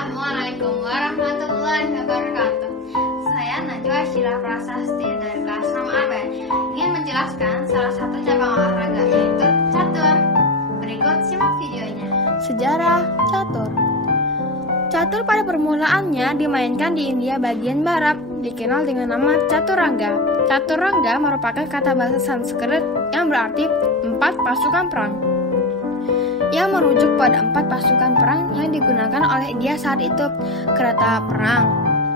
Assalamualaikum warahmatullahi wabarakatuh. Saya Najwa Syirah Prasasti dari kelas 6AB ingin menjelaskan salah satu cabang olahraga yaitu catur. Berikut simak videonya. Sejarah catur. Catur pada permulaannya dimainkan di India bagian barat, dikenal dengan nama Caturangga. Caturangga merupakan kata bahasa Sanskrit yang berarti 4 pasukan perang, yang merujuk pada 4 pasukan perang yang digunakan oleh India saat itu: kereta perang,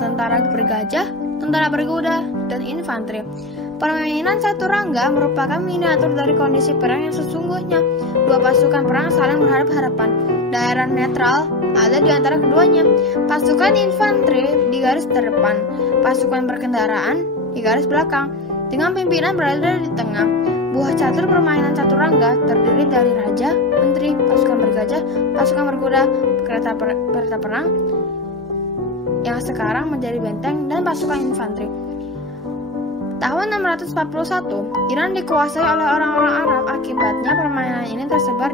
tentara bergajah, tentara berkuda, dan infanteri. Permainan Caturangga merupakan miniatur dari kondisi perang yang sesungguhnya. Dua pasukan perang saling berhadap-hadapan. Daerah netral ada di antara keduanya. Pasukan infanteri di garis terdepan, pasukan berkendaraan di garis belakang, dengan pimpinan berada di tengah. Buah catur permainan Caturangga terdiri dari raja, menteri, pasukan bergajah, pasukan berkuda, kereta perang yang sekarang menjadi benteng, dan pasukan infanteri. Tahun 641, Iran dikuasai oleh orang-orang Arab. Akibatnya permainan ini tersebar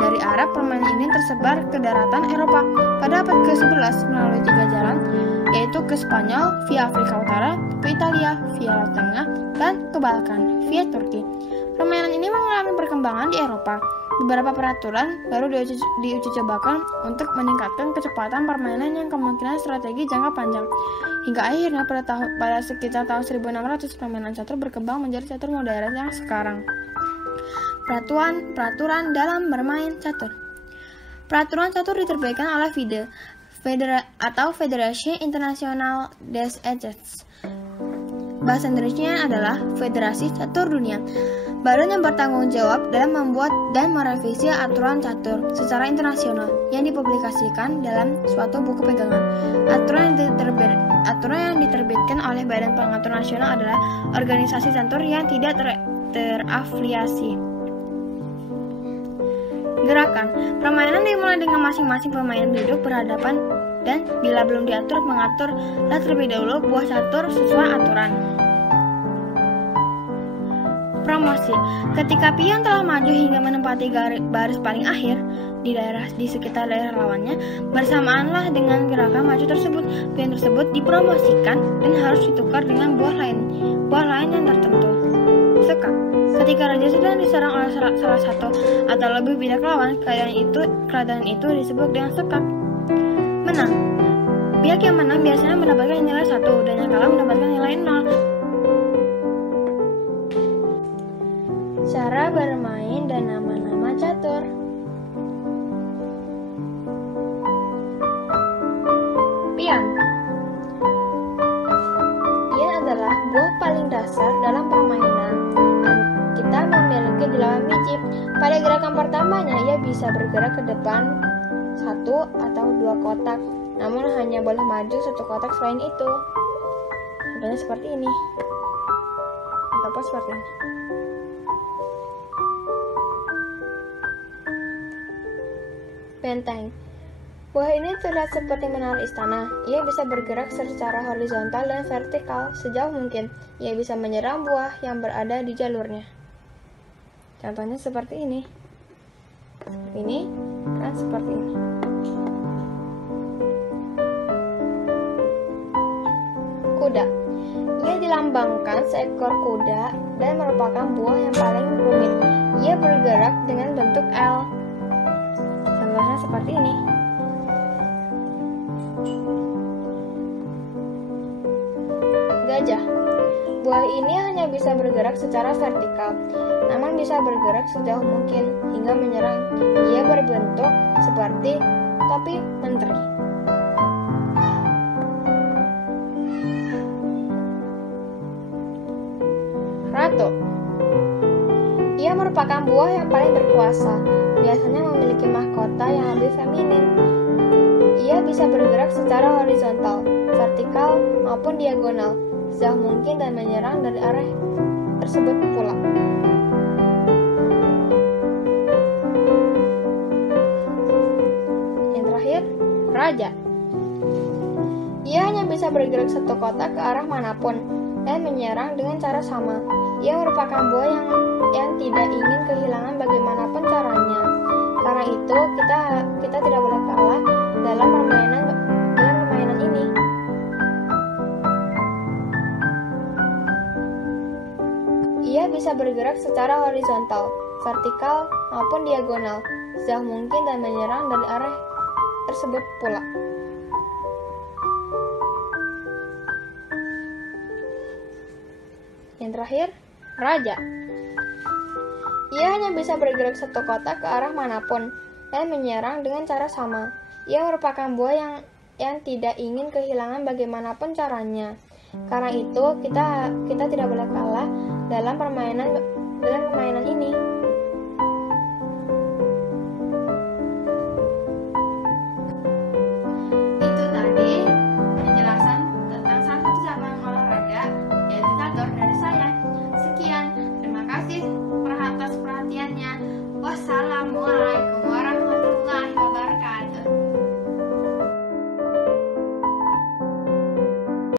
dari Arab, permainan ini tersebar ke daratan Eropa pada abad ke-11 melalui 3 jalan, yaitu ke Spanyol via Afrika Utara, ke Italia via Laut Tengah, dan ke Balkan via Turki. Permainan ini mengalami perkembangan di Eropa. Beberapa peraturan baru diuji cobakan untuk meningkatkan kecepatan permainan yang kemungkinan strategi jangka panjang. Hingga akhirnya pada sekitar tahun 1600 permainan catur berkembang menjadi catur modern yang sekarang. Peraturan dalam bermain catur. Peraturan catur diterbitkan oleh FIDE atau Federation Internationale des Echecs. Bahasa Indonesia adalah Federasi Catur Dunia. Badan yang bertanggung jawab dalam membuat dan merevisi aturan catur secara internasional yang dipublikasikan dalam suatu buku pegangan. Aturan yang diterbitkan oleh Badan Pengatur Nasional adalah organisasi catur yang tidak terafiliasi. Gerakan. Permainan dimulai dengan masing-masing pemain duduk berhadapan dan bila belum mengaturlah terlebih dahulu buah catur sesuai aturan. Promosi. Ketika pion telah maju hingga menempati baris paling akhir di sekitar daerah lawannya, bersamaanlah dengan gerakan maju tersebut, pion tersebut dipromosikan dan harus ditukar dengan buah lain yang tertentu. Sekak. Ketika raja sedang diserang oleh salah satu atau lebih pihak lawan, keadaan itu disebut dengan sekak. Menang. Pihak yang menang biasanya mendapatkan nilai 1 dan yang kalah mendapatkan nilai 0. Cara bermain dan nama-nama catur. Pion. Pion adalah buah paling dasar dalam permainan. Kita memiliki 8 biji. Pada gerakan pertamanya, ia bisa bergerak ke depan 1 atau 2 kotak, namun hanya boleh maju 1 kotak selain itu. Contohnya seperti ini, ataupun seperti ini. Benteng. Buah ini terlihat seperti menara istana. Ia bisa bergerak secara horizontal dan vertikal sejauh mungkin. Ia bisa menyerang buah yang berada di jalurnya. Contohnya seperti ini. Ini kan seperti ini. Kuda. Ia dilambangkan seekor kuda dan merupakan buah yang paling rumit. Ia bergerak dengan bentuk L. Contohnya seperti ini. Gajah. Buah ini hanya bisa bergerak secara vertikal, namun bisa bergerak sejauh mungkin hingga menyerang. Ia berbentuk seperti topi menteri. Ratu. Ia merupakan buah yang paling berkuasa, biasanya memiliki mahkota yang lebih feminin. Ia bisa bergerak secara horizontal, vertikal, maupun diagonal, sejauh mungkin dan menyerang dari arah tersebut pula. Yang terakhir, raja. Ia hanya bisa bergerak 1 kotak ke arah manapun dan menyerang dengan cara sama. Ia merupakan buah yang tidak ingin kehilangan bagaimanapun caranya. Karena itu, kita tidak boleh kalah dalam permainan bisa bergerak secara horizontal, vertikal, maupun diagonal, sejauh mungkin dan menyerang dari arah tersebut pula. Yang terakhir, raja. Ia hanya bisa bergerak satu kotak ke arah manapun dan menyerang dengan cara sama. Ia merupakan buah yang tidak ingin kehilangan bagaimanapun caranya. Karena itu, kita tidak boleh kalah dalam permainan ini.